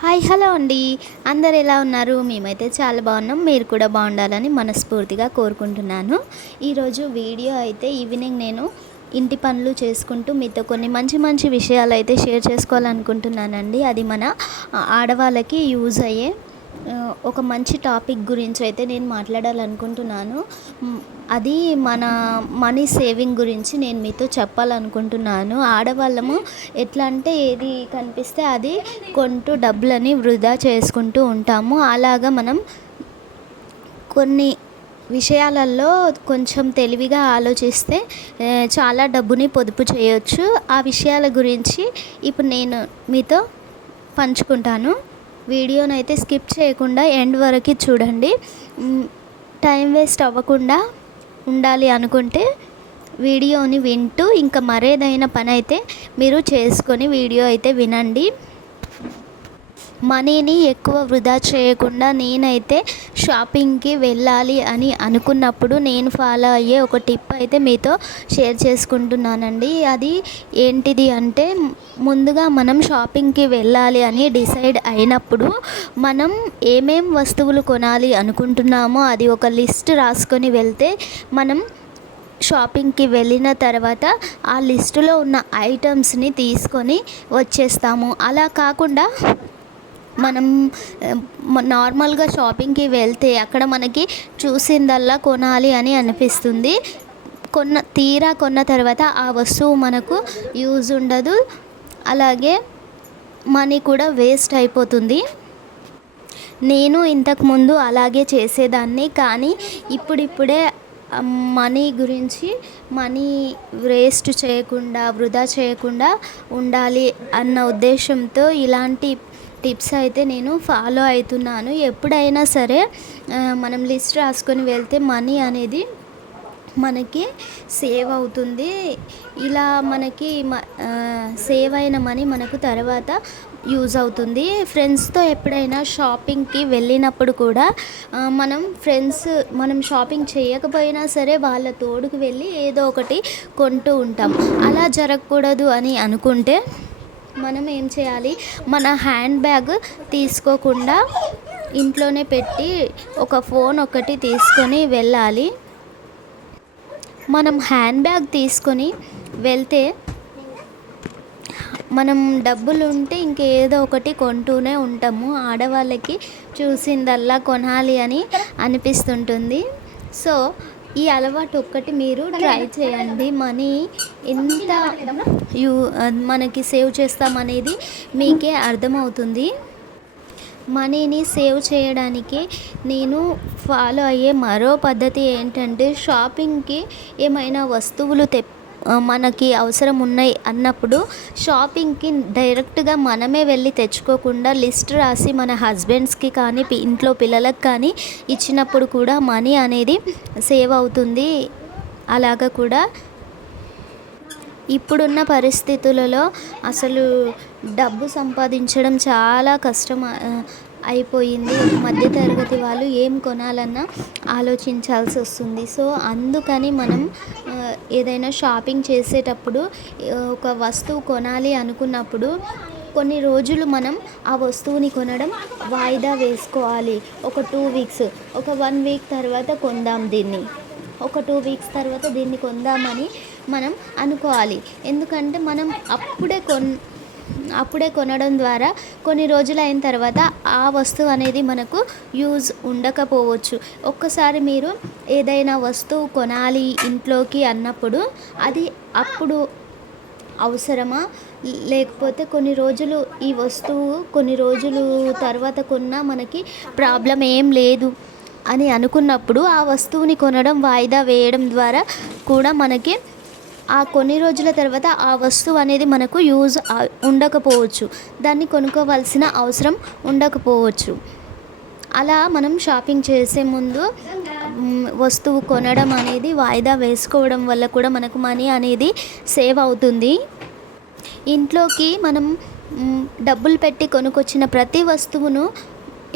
Hi hello అండి. అందరు ఎలా ఉన్నారు? మేమైతే చాలా బాగున్నాం. మీరు కూడా బాగుండాలని మనస్ఫూర్తిగా కోరుకుంటున్నాను. ఈరోజు వీడియో అయితే ఈవినింగ్ నేను ఇంటి పనులు చేసుకుంటూ మీతో కొన్ని మంచి మంచి విషయాలు అయితే షేర్ చేసుకోవాలనుకుంటున్నానండి. అది మన ఆడవాళ్ళకి యూజ్ అయ్యే ఒక మంచి టాపిక్ గురించి అయితే నేను మాట్లాడాలనుకుంటున్నాను. అది మన మనీ సేవింగ్ గురించి నేను మీతో చెప్పాలనుకుంటున్నాను. ఆడవాళ్ళము ఎట్లా అంటే ఏది కనిపిస్తే అది కొంటూ డబ్బులని వృధా చేసుకుంటూ ఉంటాము. అలాగా మనం కొన్ని విషయాలలో కొంచెం తెలివిగా ఆలోచిస్తే చాలా డబ్బుని పొదుపు చేయొచ్చు. ఆ విషయాల గురించి ఇప్పుడు నేను మీతో పంచుకుంటాను. వీడియోనైతే స్కిప్ చేయకుండా ఎండ్ వరకు చూడండి. టైం వేస్ట్ అవ్వకుండా ఉండాలి అనుకుంటే వీడియోని వింటూ ఇంకా మరేదైనా పని అయితే మీరు చేసుకొని వీడియో అయితే వినండి. మనీని ఎక్కువ వృధా చేయకుండా నేనైతే షాపింగ్కి వెళ్ళాలి అని అనుకున్నప్పుడు నేను ఫాలో అయ్యే ఒక టిప్ అయితే మీతో షేర్ చేసుకుంటున్నానండి. అది ఏంటిది అంటే, ముందుగా మనం షాపింగ్కి వెళ్ళాలి అని డిసైడ్ అయినప్పుడు మనం ఏమేం వస్తువులు కొనాలి అనుకుంటున్నామో అది ఒక లిస్ట్ రాసుకొని వెళ్తే మనం షాపింగ్కి వెళ్ళిన తర్వాత ఆ లిస్టులో ఉన్న ఐటమ్స్ని తీసుకొని వచ్చేస్తాము. అలా కాకుండా మనం నార్మల్గా షాపింగ్కి వెళ్తే అక్కడ మనకి చూసిందల్లా కొనాలి అని అనిపిస్తుంది. తీరా కొన్న తర్వాత ఆ వస్తువు మనకు యూజ్ ఉండదు, అలాగే మనీ కూడా వేస్ట్ అయిపోతుంది. నేను ఇంతకుముందు అలాగే చేసేదాన్ని, కానీ ఇప్పుడిప్పుడే మనీ వేస్ట్ చేయకుండా వృధా చేయకుండా ఉండాలి అన్న ఉద్దేశంతో ఇలాంటి టిప్స్ అయితే నేను ఫాలో అవుతున్నాను. ఎప్పుడైనా సరే మనం లిస్ట్ రాసుకొని వెళ్తే మనీ అనేది మనకి సేవ్ అవుతుంది. ఇలా మనకి సేవ్ అయిన మనీ మనకు తర్వాత యూజ్ అవుతుంది. ఫ్రెండ్స్తో ఎప్పుడైనా షాపింగ్కి వెళ్ళినప్పుడు కూడా మనం షాపింగ్ చేయకపోయినా సరే వాళ్ళ తోడుకు వెళ్ళి ఏదో ఒకటి కొంటూ ఉంటాం. అలా జరగకూడదు అని అనుకుంటే మనం ఏం చేయాలి, మన హ్యాండ్ బ్యాగ్ తీసుకోకుండా ఇంట్లోనే పెట్టి ఒక ఫోన్ ఒకటి తీసుకొని వెళ్ళాలి. మనం హ్యాండ్ బ్యాగ్ తీసుకొని వెళ్తే మనం డబ్బులు ఉంటే ఇంకేదో ఒకటి కొంటూనే ఉంటాము. ఆడవాళ్ళకి చూసిందల్లా కొనాలి అని అనిపిస్తుంటుంది. సో ఈ అలవాటు ఒక్కటి మీరు ట్రై చేయండి. మనీ ఎంత మనకి సేవ్ చేస్తామనేది మీకే అర్థమవుతుంది. మనీని సేవ్ చేయడానికి నేను ఫాలో అయ్యే మరో పద్ధతి ఏంటంటే, షాపింగ్కి ఏమైనా వస్తువులు మనకి అవసరం ఉన్నాయి అన్నప్పుడు షాపింగ్కి డైరెక్ట్గా మనమే వెళ్ళి తెచ్చుకోకుండా లిస్ట్ రాసి మన హస్బెండ్స్కి కానీ ఇంట్లో పిల్లలకు కానీ ఇచ్చినప్పుడు కూడా మనీ అనేది సేవ్ అవుతుంది. అలాగా కూడా ఇప్పుడున్న పరిస్థితులలో అసలు డబ్బు సంపాదించడం చాలా కష్టం అయిపోయింది. మధ్యతరగతి వాళ్ళు ఏం కొనాలన్నా ఆలోచించాల్సి వస్తుంది. సో అందుకని మనం ఏదైనా షాపింగ్ చేసేటప్పుడు ఒక వస్తువు కొనాలి అనుకున్నప్పుడు కొన్ని రోజులు మనం ఆ వస్తువుని కొనడం వాయిదా వేసుకోవాలి. ఒక 2 వీక్స్, ఒక 1 వీక్ తర్వాత కొందాం దీన్ని, ఒక 2 వీక్స్ తర్వాత దీన్ని కొందామని మనం అనుకోవాలి. ఎందుకంటే మనం అప్పుడే కొనడం ద్వారా కొన్ని రోజులు అయిన తర్వాత ఆ వస్తువు అనేది మనకు యూజ్ ఉండకపోవచ్చు. ఒక్కసారి మీరు ఏదైనా వస్తువు కొనాలి ఇంట్లోకి అన్నప్పుడు అది అప్పుడు అవసరమా, లేకపోతే ఈ వస్తువు కొన్ని రోజులు తర్వాత కొన్నా మనకి ప్రాబ్లం ఏం లేదు అని అనుకున్నప్పుడు ఆ వస్తువుని కొనడం వాయిదా వేయడం ద్వారా కూడా మనకి ఆ కొన్ని రోజుల తర్వాత ఆ వస్తువు అనేది మనకు యూజ్ ఉండకపోవచ్చు, దాన్ని కొనుక్కోవాల్సిన అవసరం ఉండకపోవచ్చు. అలా మనం షాపింగ్ చేసే ముందు వస్తువు కొనడం అనేది వాయిదా వేసుకోవడం వల్ల కూడా మనకు మనీ అనేది సేవ్ అవుతుంది. ఇంట్లోకి మనం డబ్బులు పెట్టి కొనుక్కొచ్చిన ప్రతి వస్తువును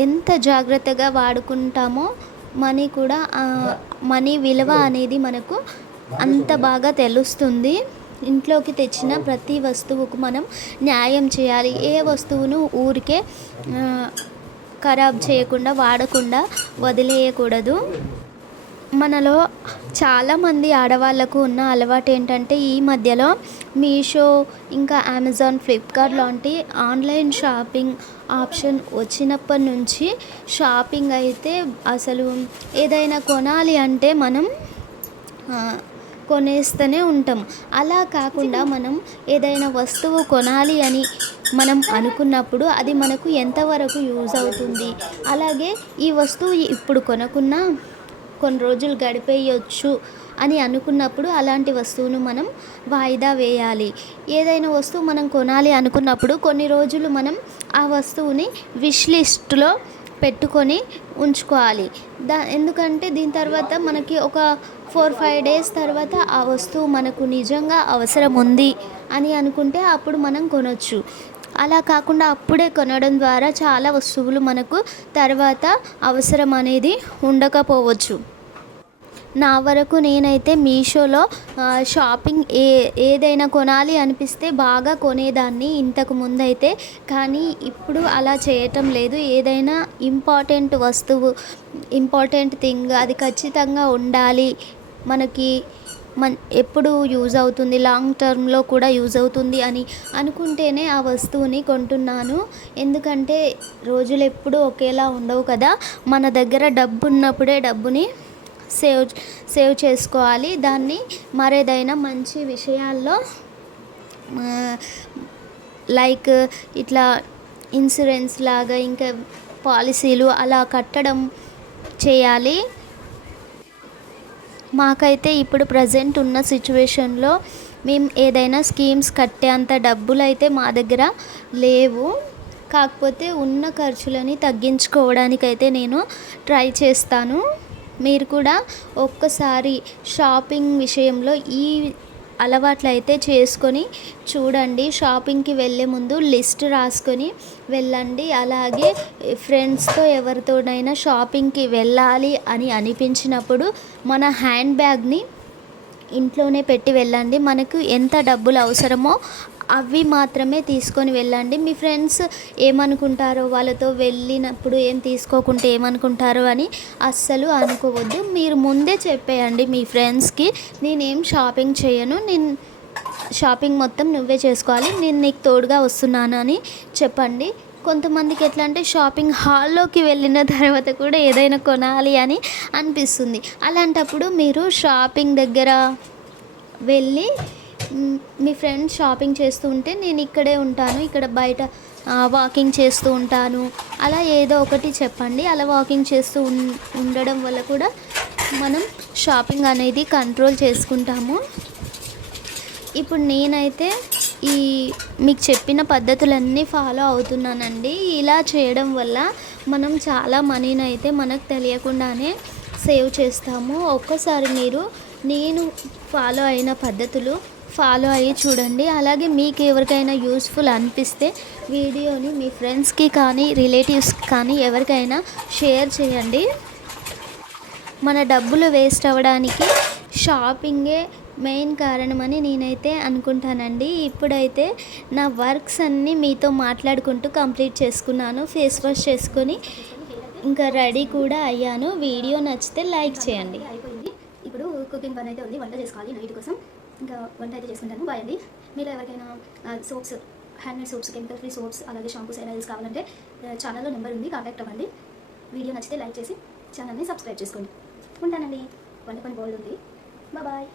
ఎంత జాగ్రత్తగా వాడుకుంటామో మనీ విలువ అనేది మనకు అంత బాగా తెలుస్తుంది. ఇంట్లోకి తెచ్చిన ప్రతి వస్తువుకు మనం న్యాయం చేయాలి. ఏ వస్తువును ఊరికే ఖరాబ్ చేయకుండా, వాడకుండా వదిలేయకూడదు. మనలో చాలామంది ఆడవాళ్ళకు ఉన్న అలవాటు ఏంటంటే, ఈ మధ్యలో మీషో, ఇంకా అమెజాన్, ఫ్లిప్కార్ట్ లాంటి ఆన్లైన్ షాపింగ్ ఆప్షన్ వచ్చినప్పటి నుంచి షాపింగ్ అయితే అసలు ఏదైనా కొనాలి అంటే మనం కొనేస్తూనే ఉంటాం. అలా కాకుండా మనం ఏదైనా వస్తువు కొనాలి అని మనం అనుకున్నప్పుడు అది మనకు ఎంతవరకు యూజ్ అవుతుంది, అలాగే ఈ వస్తువు ఇప్పుడు కొనకున్నా కొన్ని రోజులు గడిపేయచ్చు అని అనుకున్నప్పుడు అలాంటి వస్తువును మనం వాయిదా వేయాలి. ఏదైనా వస్తువు మనం కొనాలి అనుకున్నప్పుడు కొన్ని రోజులు మనం ఆ వస్తువుని విష్ లిస్ట్లో పెట్టుకొని ఉంచుకోవాలి. ఎందుకంటే దీని తర్వాత మనకి ఒక 4-5 డేస్ తర్వాత ఆ వస్తువు మనకు నిజంగా అవసరం ఉంది అని అనుకుంటే అప్పుడు మనం కొనొచ్చు. అలా కాకుండా అప్పుడే కొనడం ద్వారా చాలా వస్తువులు మనకు తర్వాత అవసరం అనేది ఉండకపోవచ్చు. నా వరకు నేనైతే మీషోలో షాపింగ్ ఏదైనా కొనాలి అనిపిస్తే బాగా కొనేదాన్ని ఇంతకు ముందైతే. కానీ ఇప్పుడు అలా చేయటం లేదు. ఏదైనా ఇంపార్టెంట్ వస్తువు, ఇంపార్టెంట్ థింగ్ అది ఖచ్చితంగా ఉండాలి, మనకి ఎప్పుడు యూజ్ అవుతుంది, లాంగ్ టర్మ్లో కూడా యూజ్ అవుతుంది అని అనుకుంటేనే ఆ వస్తువుని కొంటున్నాను. ఎందుకంటే రోజులు ఎప్పుడూ ఒకేలా ఉండవు కదా. మన దగ్గర డబ్బు ఉన్నప్పుడే డబ్బుని సేవ్ చేసుకోవాలి. దాన్ని మరేదైనా మంచి విషయాల్లో లైక్ ఇట్లా ఇన్సూరెన్స్ లాగా, ఇంకా పాలసీలు అలా కట్టడం చేయాలి. మాకైతే ఇప్పుడు ప్రజెంట్ ఉన్న సిచ్యువేషన్లో మేము ఏదైనా స్కీమ్స్ కట్టేంత డబ్బులు అయితే మా దగ్గర లేవు. కాకపోతే ఉన్న ఖర్చులని తగ్గించుకోవడానికైతే నేను ట్రై చేస్తాను. మీరు కూడా ఒక్కసారి షాపింగ్ విషయంలో ఈ అలవాట్లు అయితే చేసుకొని చూడండి. షాపింగ్కి వెళ్ళే ముందు లిస్ట్ రాసుకొని వెళ్ళండి. అలాగే ఫ్రెండ్స్తో ఎవరితోనైనా షాపింగ్కి వెళ్ళాలి అని అనిపించినప్పుడు మన హ్యాండ్ బ్యాగ్ని ఇంట్లోనే పెట్టి వెళ్ళండి. మనకు ఎంత డబ్బులు అవసరమో అవి మాత్రమే తీసుకొని వెళ్ళండి. మీ ఫ్రెండ్స్ ఏమనుకుంటారో, వాళ్ళతో వెళ్ళినప్పుడు ఏం తీసుకోకుంటే ఏమనుకుంటారో అని అస్సలు అనుకోవద్దు. మీరు ముందే చెప్పేయండి మీ ఫ్రెండ్స్కి, నేనేం షాపింగ్ చేయను, నేను షాపింగ్ మొత్తం నువ్వే చేసుకోవాలి, నేను నీకు తోడుగా వస్తున్నాను అని చెప్పండి. కొంతమందికి ఎట్లా అంటే షాపింగ్ హాల్లోకి వెళ్ళిన తర్వాత కూడా ఏదైనా కొనాలి అని అనిపిస్తుంది. అలాంటప్పుడు మీరు షాపింగ్ దగ్గర వెళ్ళి మీ ఫ్రెండ్స్ షాపింగ్ చేస్తూ ఉంటే నేను ఇక్కడే ఉంటాను, ఇక్కడ బయట వాకింగ్ చేస్తూ ఉంటాను, అలా ఏదో ఒకటి చెప్పండి. అలా వాకింగ్ చేస్తూ ఉండడం వల్ల కూడా మనం షాపింగ్ అనేది కంట్రోల్ చేసుకుంటాము. ఇప్పుడు నేనైతే మీకు చెప్పిన పద్ధతులన్నీ ఫాలో అవుతున్నానండి. ఇలా చేయడం వల్ల మనం చాలా మనీని అయితే మనకు తెలియకుండానే సేవ్ చేస్తాము. ఒక్కసారి మీరు నేను ఫాలో అయిన పద్ధతులు ఫాలో అయ్యి చూడండి. అలాగే మీకు ఎవరికైనా యూస్ఫుల్ అనిపిస్తే వీడియోని మీ ఫ్రెండ్స్కి కానీ, రిలేటివ్స్కి కానీ ఎవరికైనా షేర్ చేయండి. మన డబ్బులు వేస్ట్ అవ్వడానికి షాపింగే మెయిన్ కారణమని నేనైతే అనుకుంటానండి. ఇప్పుడైతే నా వర్క్స్ అన్నీ మీతో మాట్లాడుకుంటూ కంప్లీట్ చేసుకున్నాను. ఫేస్ వాష్ చేసుకొని ఇంకా రెడీ కూడా అయ్యాను. వీడియో నచ్చితే లైక్ చేయండి. అయిపోయింది. ఇప్పుడు కుకింగ్ పని అయితే ఉంది, వంట చేసుకోవాలి నైట్ కోసం. ఇంకా వంట అయితే చేసుకుంటాను. బాయ్ అండి. మీరు ఎవరికైనా soaps, handmade soaps, chemical free soaps, అలాగే షాంపూస్, ఆయిల్స్ కావాలంటే ఛానల్లో నెంబర్ ఉంది, కాంటాక్ట్ అవ్వండి. వీడియో నచ్చితే లైక్ చేసి ఛానల్ని సబ్స్క్రైబ్ చేసుకోండి. ఉంటానండి. వంట పని బోల్డ్ ఉంది. బాయ్.